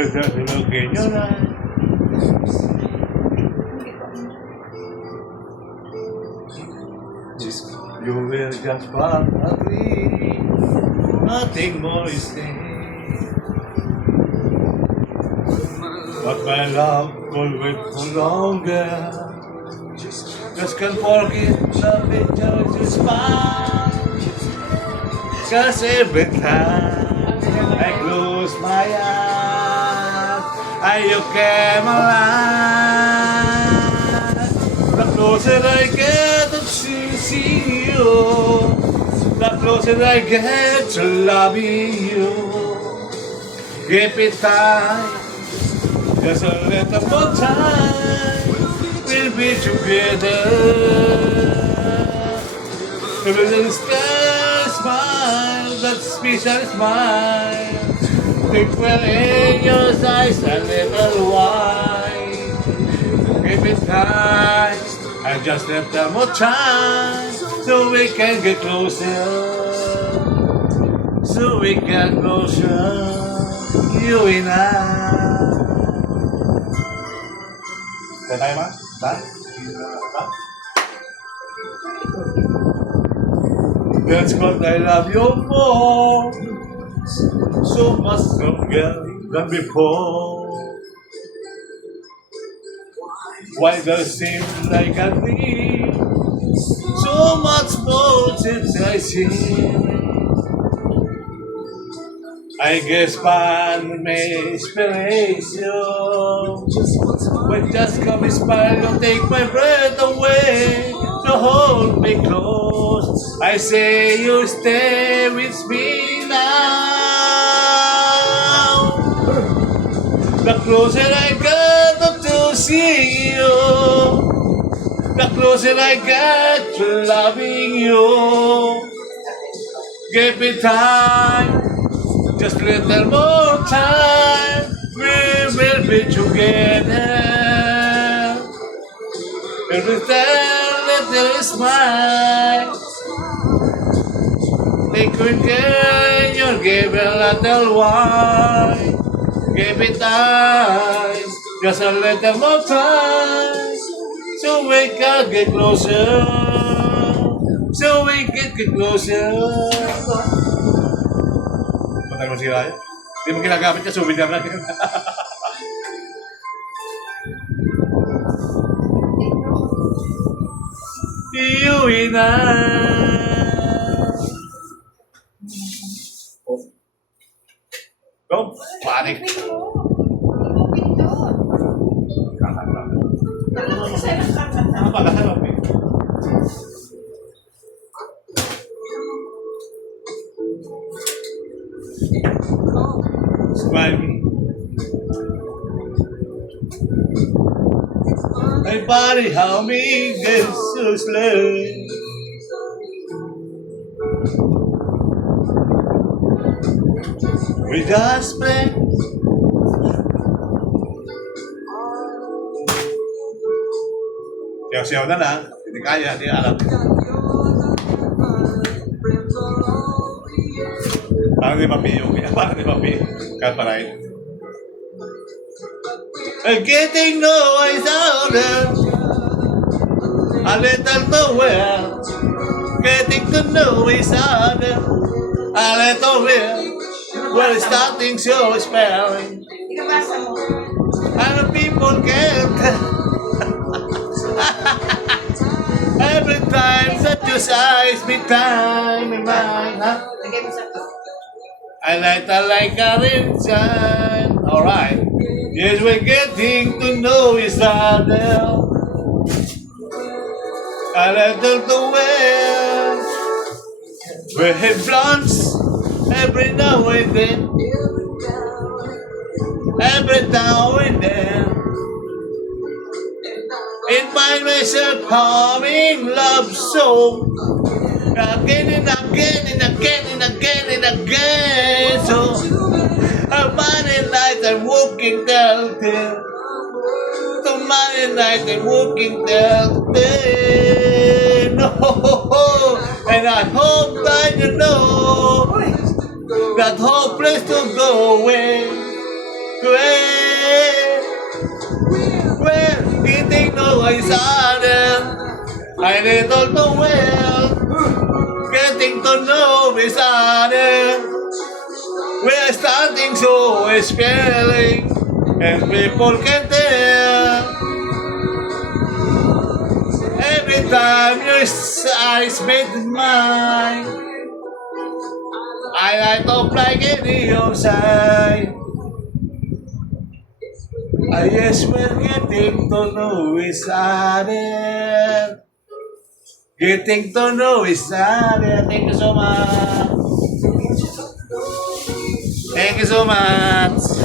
Look in your eyes. You will just agree. Nothing more is there. But my love will wait for longer. Just can't forget the picture you smile. Cause every time I close my eyes, you came alive. The closer I get to see you, the closer I get to loving you. Give it time, just a little more time. We'll be together. Everything's that smile, that special smile. Think well in your eyes a little wide. Give it time, and just a little more time, so we can get closer. So we get closer, you and I. Tayo ma? Ba? That's what I love you more, so much stronger than before. Why does it seem like I need so much more since I see? I guess man may inspiration, but just come inspire, don't take my breath away. So hold me close, I say you stay with me now. The closer I get to see you, the closer I get to loving you. Give me time, just a little more time, we will be together. Every time little smile, they could get you, give a little wine. Give it time, just a little more time, so we can get closer, so we can get closer. Patay mo sila yun? Hindi mo ginagamit ka, souvenir lang yun. You and I. Go, panik. Ano ba? Kasama mo? Smile. My body, how me gets so slow. We just play. Siyaw-siyaw na lang. Hindi kaya, hindi alam. Parang di mapiyo. Parang di mapiyo. Kahit parahin. Getting no ways out there. A little nowhere. Getting to know ways out there. A little where. Well, it's starting so spelling. And the people can't. Every time that your eyes be time in mine, huh? I like a sunshine. Alright. Yes, we're getting to know each other. A little to wear. We have blondes every now and then. Every now and then. And find myself humming love song again and again and again and again and again. So I'm Monday night I'm walking down there. So Monday night I'm walking down there. No, and I hope that you know that whole place to go away. each other. I little too well, getting to know each other. We're starting so spelling, and people can tell. Every time your eyes meet mine, I light up like a neon sign. I guess we're getting to know each other. Getting to know each other. Thank you so much. Thank you so much.